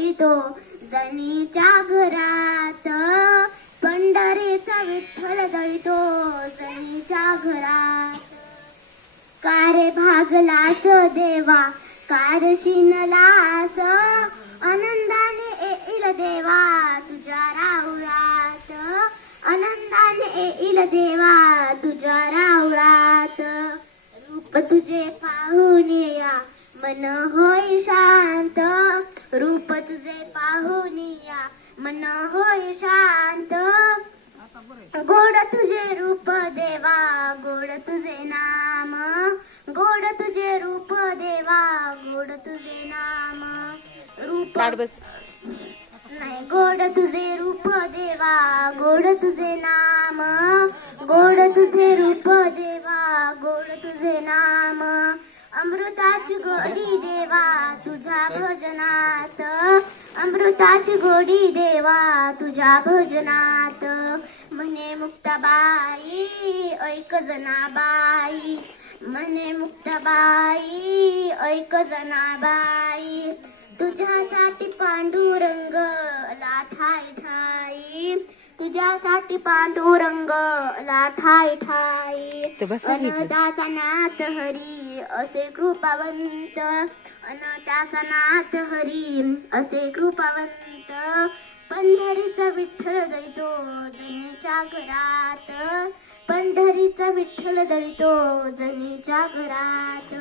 दळीतो जनीच्या घरात, पंढरीचा विठ्ठल दळीतो जनीच्या घरात. कारे भागलास देवा कार शिनलास, आनंदाने येईल देवा तुझ्या राहुरात, आनंदाने येईल देवा तुझ्या राहुरात. रूप तुझे पाहून या मन होई शांत, रूप तुझे पाहून या मन होई शांत. गोड तुझे रूप देवा गोड तुझे नाम, गोड तुझे रूप देवा गोड तुझे नाम. रूप नाही, गोड तुझे रूप देवा गोड तुझे नाम, गोड तुझे रूप देवा गोड तुझे नाम. अमृताची गोडी देवा तुझ्या भजनात, अमृताची गोडी देवा तुझ्या भजनात. म्हणे मुक्ताबाई ऐक जनाबाई, म्हणे मुक्ताबाई ऐक जनाबाई. तुझ्यासाठी पांडुरंग लाठाई ठाई, तुझ्यासाठी पांडुरंग लाठाई ठाई. अनाथाचा नाथ हरी असे कृपावंत, अनाथाचा नाथ हरी असे कृपावंत. पंढरीचा विठ्ठल दळीतो जनीच्या घरात, पंढरीचा विठ्ठल दळीतो जनीच्या घरात.